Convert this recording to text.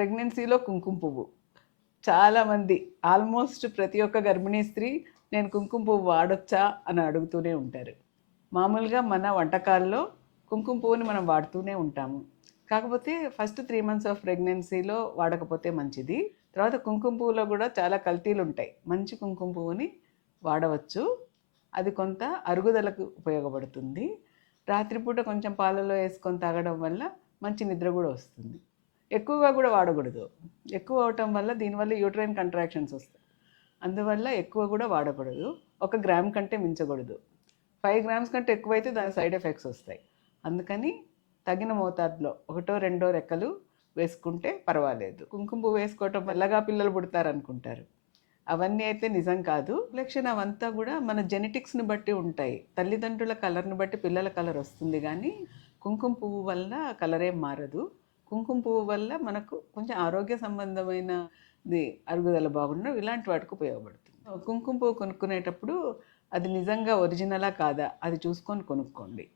ప్రెగ్నెన్సీలో కుంకుమ పువ్వు. చాలామంది ఆల్మోస్ట్ ప్రతి ఒక్క గర్భిణీ స్త్రీ నేను కుంకుమ పువ్వు వాడొచ్చా అని అడుగుతూనే ఉంటారు. మామూలుగా మన వంటకాల్లో కుంకుమ పువ్వుని మనం వాడుతూనే ఉంటాము. కాకపోతే ఫస్ట్ 3 మంత్స్ ఆఫ్ ప్రెగ్నెన్సీలో వాడకపోతే మంచిది. తర్వాత కుంకుమ పువ్వులో కూడా చాలా కల్తీలు ఉంటాయి. మంచి కుంకుమ పువ్వుని వాడవచ్చు. అది కొంత అరుగుదలకు ఉపయోగపడుతుంది. రాత్రిపూట కొంచెం పాలలో వేసుకొని తాగడం వల్ల మంచి నిద్ర కూడా వస్తుంది. ఎక్కువగా కూడా వాడకూడదు. ఎక్కువ అవటం వల్ల దీనివల్ల యూట్రైన్ కంట్రాక్షన్స్ వస్తాయి. అందువల్ల ఎక్కువ కూడా వాడకూడదు. 1 గ్రామ్ కంటే మించకూడదు. 5 గ్రామ్స్ కంటే ఎక్కువైతే దాని సైడ్ ఎఫెక్ట్స్ వస్తాయి. అందుకని తగిన మోతాదులో 1, 2 రెక్కలు వేసుకుంటే పర్వాలేదు. కుంకుమ పువ్వు వేసుకోవటం వల్లగా పిల్లలు పుడతారనుకుంటారు. అవన్నీ అయితే నిజం కాదు. రిఫ్లెక్షన్ అవంతా కూడా మన జెనెటిక్స్ని బట్టి ఉంటాయి. తల్లిదండ్రుల కలర్ని బట్టి పిల్లల కలర్ వస్తుంది కానీ కుంకుమ పువ్వు వల్ల కలరేం మారదు. కుంకుమ పువ్వు వల్ల మనకు కొంచెం ఆరోగ్య సంబంధమైనది అరుగుదల బాగుండడం ఇలాంటి వాటికి ఉపయోగపడుతుంది. కుంకుమ పువ్వు కొనుక్కునేటప్పుడు అది నిజంగా ఒరిజినలా కాదా అది చూసుకొని కొనుక్కోండి.